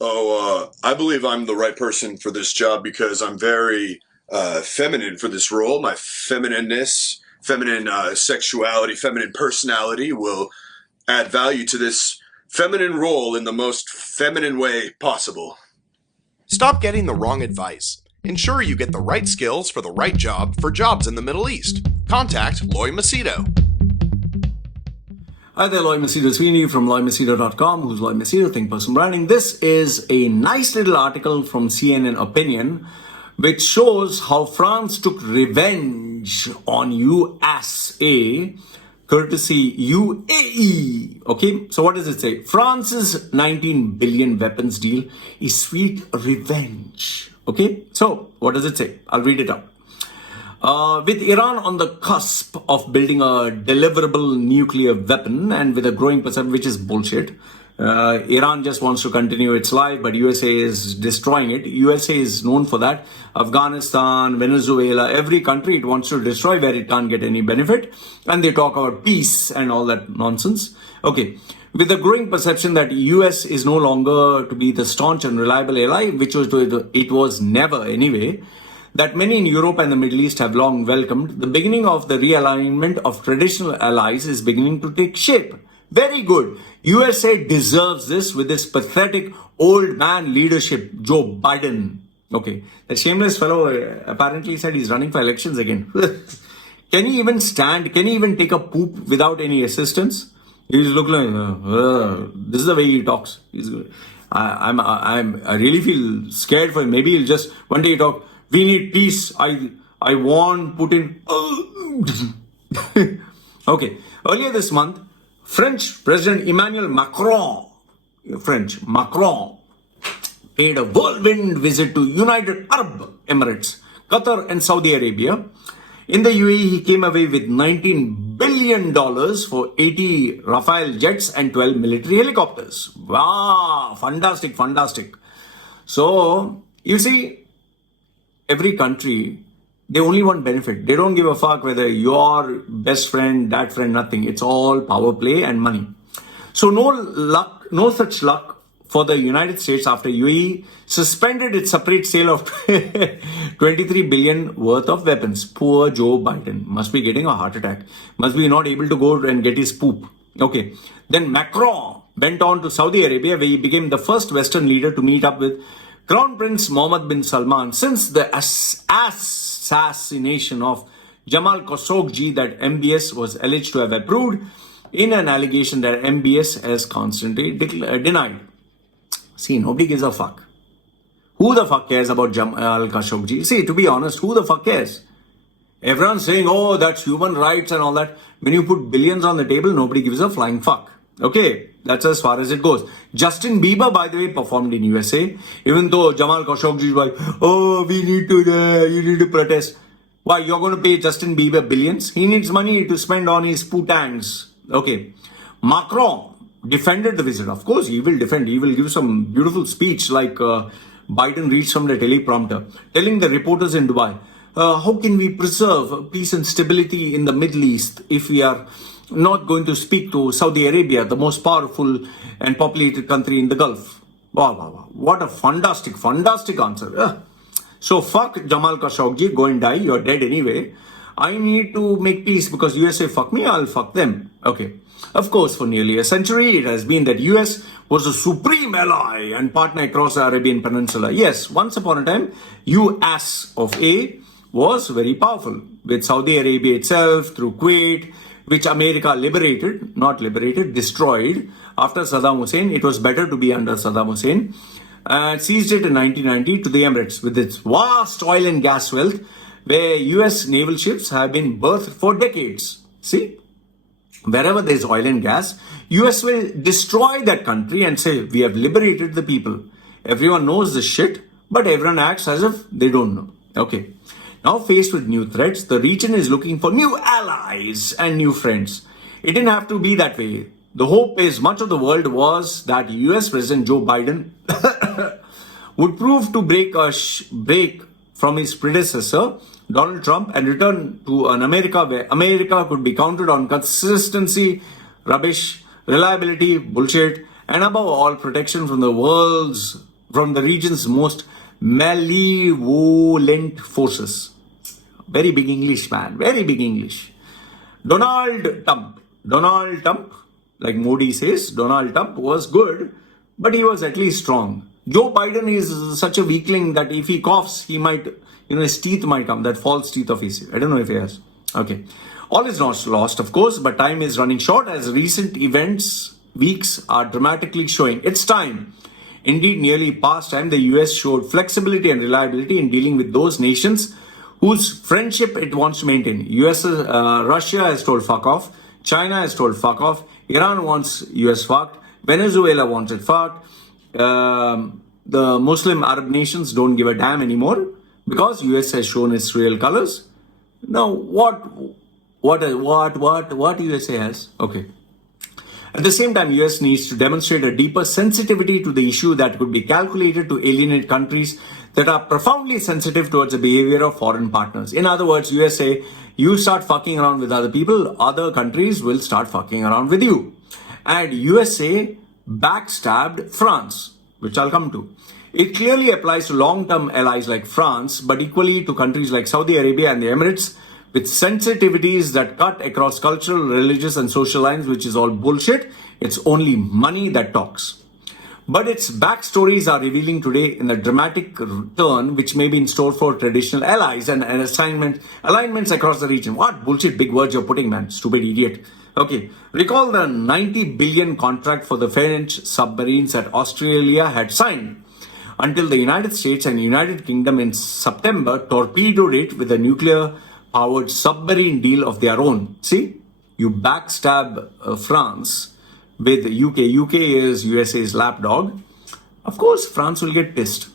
I believe I'm the right person for this job because I'm very feminine for this role. My feminineness, feminine sexuality, feminine personality will add value to this feminine role in the most feminine way possible. Stop getting the wrong advice. Ensure you get the right skills for the right job for jobs in the Middle East. Contact Loy Machedo. Hi there, Loy Machedo Sweeney from LoyMachedo.com. Who's Loy Machedo? Think Person Branding. This is a nice little article from CNN Opinion, which shows how France took revenge on USA, courtesy UAE. Okay, so what does it say? France's 19 billion weapons deal is sweet revenge. Okay, so what does it say? I'll read it out. With Iran on the cusp of building a deliverable nuclear weapon and with a growing perception, which is bullshit. Iran just wants to continue its life, but USA is destroying it. USA is known for that. Afghanistan, Venezuela, every country it wants to destroy where it can't get any benefit. And they talk about peace and all that nonsense. Okay. With the growing perception that US is no longer to be the staunch and reliable ally, which it was never anyway, that many in Europe and the Middle East have long welcomed, the beginning of the realignment of traditional allies is beginning to take shape. Very good. USA deserves this with this pathetic old man leadership, Joe Biden. Okay. That shameless fellow apparently said he's running for elections again. Can he even stand? Can he even take a poop without any assistance? He just look like, this is the way he talks. I really feel scared for him. Maybe he'll just, one day he talk, we need peace. I want Putin. Okay. Earlier this month, French President Emmanuel Macron paid a whirlwind visit to United Arab Emirates, Qatar and Saudi Arabia. In the UAE, he came away with $19 billion for 80 Rafale jets and 12 military helicopters. Wow, fantastic. So, you see, every country, they only want benefit. They don't give a fuck whether your best friend, that friend, nothing. It's all power play and money. So no such luck for the United States after UAE suspended its separate sale of 23 billion worth of weapons. Poor Joe Biden must be getting a heart attack. Must be not able to go and get his poop. Okay. Then Macron went on to Saudi Arabia, where he became the first Western leader to meet up with Crown Prince Mohammed bin Salman since the assassination of Jamal Khashoggi that MBS was alleged to have approved in an allegation that MBS has constantly denied. See, nobody gives a fuck. Who the fuck cares about Jamal Khashoggi? See, to be honest, who the fuck cares? Everyone's saying, oh, that's human rights and all that. When you put billions on the table, nobody gives a flying fuck. Okay, that's as far as it goes. Justin Bieber, by the way, performed in USA. Even though Jamal Khashoggi is like, oh, you need to protest. Why, you're going to pay Justin Bieber billions? He needs money to spend on his putangs. Okay. Macron defended the visit. Of course, he will defend. He will give some beautiful speech like Biden reads from the teleprompter, telling the reporters in Dubai, how can we preserve peace and stability in the Middle East if we are not going to speak to Saudi Arabia, the most powerful and populated country in the Gulf? Wow. What a fantastic answer. So fuck Jamal Khashoggi, go and die, you're dead anyway. I need to make peace because USA fuck me, I'll fuck them. Okay. Of course, for nearly a century, it has been that US was a supreme ally and partner across the Arabian Peninsula. Yes, once upon a time, US of A was very powerful, with Saudi Arabia itself through Kuwait, which America destroyed after Saddam Hussein. It was better to be under Saddam Hussein. Seized it in 1990 to the Emirates with its vast oil and gas wealth, where US naval ships have been berthed for decades. See, wherever there's oil and gas, US will destroy that country and say, we have liberated the people. Everyone knows this shit, but everyone acts as if they don't know. Okay. Now faced with new threats, the region is looking for new allies and new friends. It didn't have to be that way. The hope is much of the world was that US President Joe Biden would prove to break from his predecessor, Donald Trump, and return to an America where America could be counted on consistency, rubbish, reliability, bullshit, and above all, protection from the world's from the region's most malevolent forces. Very big English, man. Very big English. Donald Trump, like Modi says, Donald Trump was good, but he was at least strong. Joe Biden is such a weakling that if he coughs, he might, his teeth might come, that false teeth of his. I don't know if he has. Okay. All is not lost, of course, but time is running short as recent weeks are dramatically showing. It's time. Indeed, nearly past time, the US showed flexibility and reliability in dealing with those nations whose friendship it wants to maintain. Russia has told fuck off. China has told fuck off. Iran wants US fucked. Venezuela wants it fucked. The Muslim Arab nations don't give a damn anymore because US has shown its real colors. Now, what USA has? Okay. At the same time, US needs to demonstrate a deeper sensitivity to the issue that could be calculated to alienate countries that are profoundly sensitive towards the behavior of foreign partners. In other words, USA, you start fucking around with other people, other countries will start fucking around with you. And USA backstabbed France, which I'll come to. It clearly applies to long-term allies like France, but equally to countries like Saudi Arabia and the Emirates, with sensitivities that cut across cultural, religious, and social lines, which is all bullshit. It's only money that talks. But its backstories are revealing today in a dramatic turn, which may be in store for traditional allies and alignments across the region. What bullshit big words you're putting, man? Stupid idiot. Okay, recall the 90 billion contract for the French submarines that Australia had signed, until the United States and United Kingdom in September torpedoed it with a nuclear-powered submarine deal of their own. See, you backstab France with UK. UK is USA's lapdog. Of course, France will get pissed.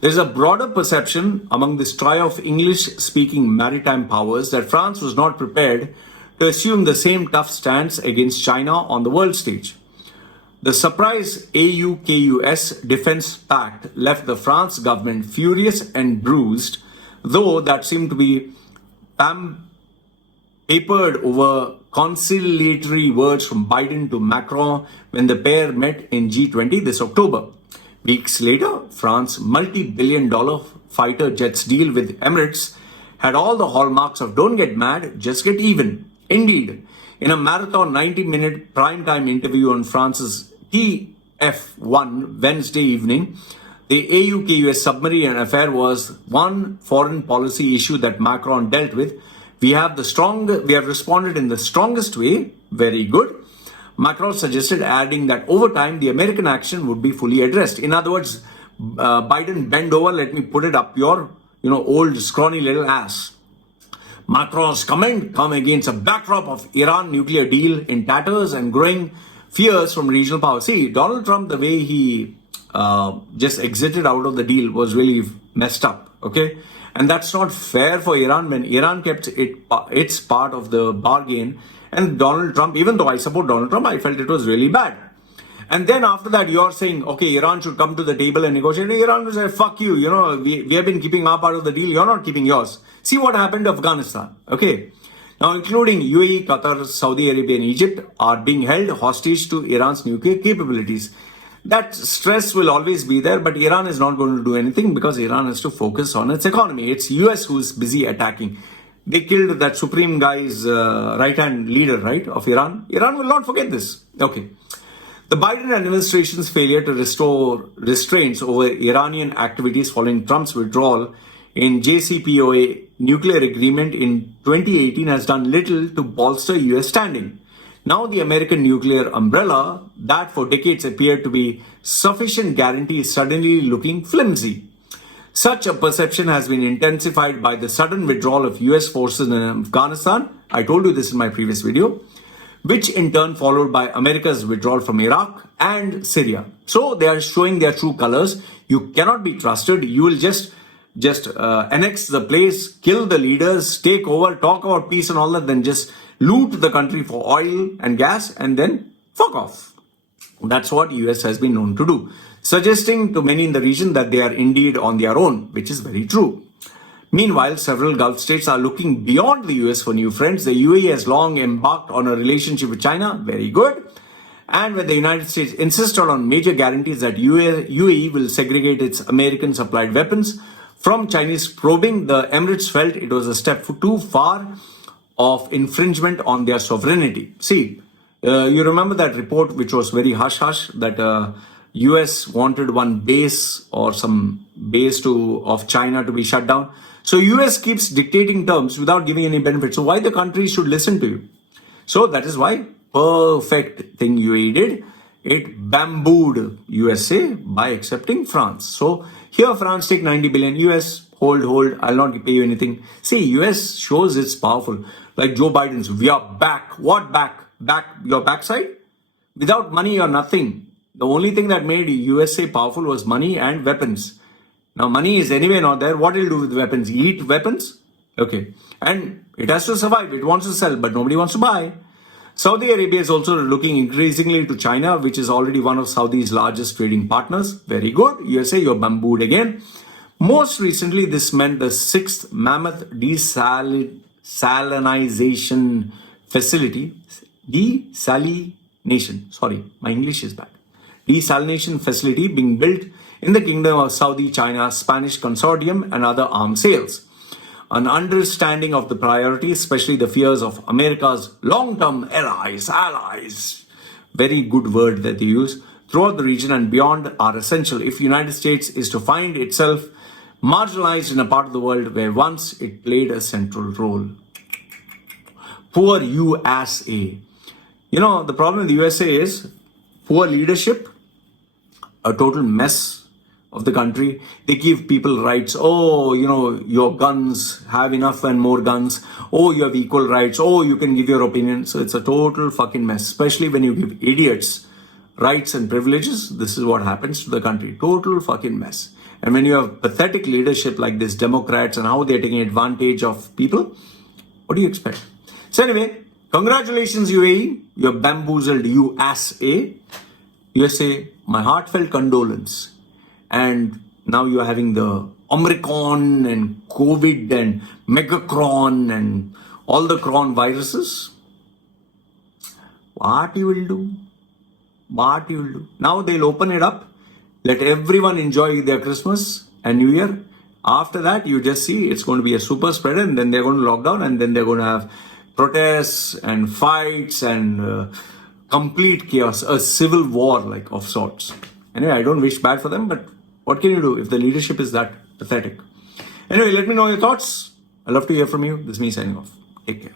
There's a broader perception among this trio of English-speaking maritime powers that France was not prepared to assume the same tough stance against China on the world stage. The surprise AUKUS defense pact left the France government furious and bruised, though that seemed to be papered over conciliatory words from Biden to Macron when the pair met in G20 this October. Weeks later, France's multi-billion-dollar fighter jets deal with Emirates had all the hallmarks of don't get mad, just get even. Indeed, in a marathon 90-minute primetime interview on France's TF1 Wednesday evening, the AUKUS submarine affair was one foreign policy issue that Macron dealt with. We have responded in the strongest way. Very good. Macron suggested, adding that over time the American action would be fully addressed. In other words, Biden, bend over, let me put it up your, old scrawny little ass. Macron's comment come against a backdrop of Iran nuclear deal in tatters and growing fears from regional power. See, Donald Trump, the way he just exited out of the deal was really messed up, okay? And that's not fair for Iran when Iran kept its part of the bargain. And Donald Trump, even though I support Donald Trump, I felt it was really bad. And then after that, you're saying, okay, Iran should come to the table and negotiate. Iran will say, fuck you, we have been keeping our part of the deal. You're not keeping yours. See what happened to Afghanistan, okay? Now, including UAE, Qatar, Saudi Arabia, and Egypt are being held hostage to Iran's nuclear capabilities. That stress will always be there, but Iran is not going to do anything because Iran has to focus on its economy. It's US who's busy attacking. They killed that supreme guy's right-hand leader, right, of Iran. Iran will not forget this. Okay. The Biden administration's failure to restore restraints over Iranian activities following Trump's withdrawal in JCPOA nuclear agreement in 2018 has done little to bolster US standing. Now the American nuclear umbrella that for decades appeared to be sufficient guarantee is suddenly looking flimsy. Such a perception has been intensified by the sudden withdrawal of US forces in Afghanistan. I told you this in my previous video, which in turn followed by America's withdrawal from Iraq and Syria. So they are showing their true colors. You cannot be trusted. You will just annex the place, kill the leaders, take over, talk about peace and all that, then just loot the country for oil and gas and then fuck off. That's what US has been known to do, suggesting to many in the region that they are indeed on their own, which is very true. Meanwhile, several Gulf states are looking beyond the US for new friends. The UAE has long embarked on a relationship with China, very good. And when the United States insisted on major guarantees that UAE will segregate its American supplied weapons from Chinese probing, the Emirates felt it was a step too far of infringement on their sovereignty. See, you remember that report which was very hush-hush that US wanted one base or some base of China to be shut down. So US keeps dictating terms without giving any benefit. So why the country should listen to you? So that is why perfect thing UAE did. It bambooed USA by accepting France. So here France take 90 billion. US hold. I'll not pay you anything. See, US shows it's powerful. Like Joe Biden's, we are back. What back? Back your backside? Without money, you're nothing. The only thing that made USA powerful was money and weapons. Now, money is anyway not there. What will you do with weapons? Eat weapons? Okay. And it has to survive. It wants to sell, but nobody wants to buy. Saudi Arabia is also looking increasingly to China, which is already one of Saudi's largest trading partners. Very good. USA, you're bambooed again. Most recently, this meant the 6th mammoth desalination facility. Desalination. Sorry, my English is bad. Desalination facility being built in the Kingdom of Saudi, China, Spanish consortium and other arms sales. An understanding of the priorities, especially the fears of America's long-term allies, very good word that they use, throughout the region and beyond are essential if the United States is to find itself marginalized in a part of the world where once it played a central role. Poor USA. You know, the problem in the USA is poor leadership, a total mess of the country. They give people rights. Oh, you know, your guns, have enough and more guns. Oh, you have equal rights. Oh, you can give your opinion. So it's a total fucking mess, especially when you give idiots rights and privileges. This is what happens to the country. Total fucking mess. And when you have pathetic leadership like this, Democrats, and how they're taking advantage of people, what do you expect? So anyway, congratulations UAE. You have bamboozled USA. USA, my heartfelt condolence. And now you're having the Omicron and COVID and Megacron and all the cron viruses. What you will do? What you will do? Now they'll open it up. Let everyone enjoy their Christmas and New Year. After that, you just see it's going to be a super spreader, and then they're going to lock down, and then they're going to have protests and fights and complete chaos, a civil war like of sorts. Anyway, I don't wish bad for them, but what can you do if the leadership is that pathetic? Anyway, let me know your thoughts. I'd love to hear from you. This is me signing off. Take care.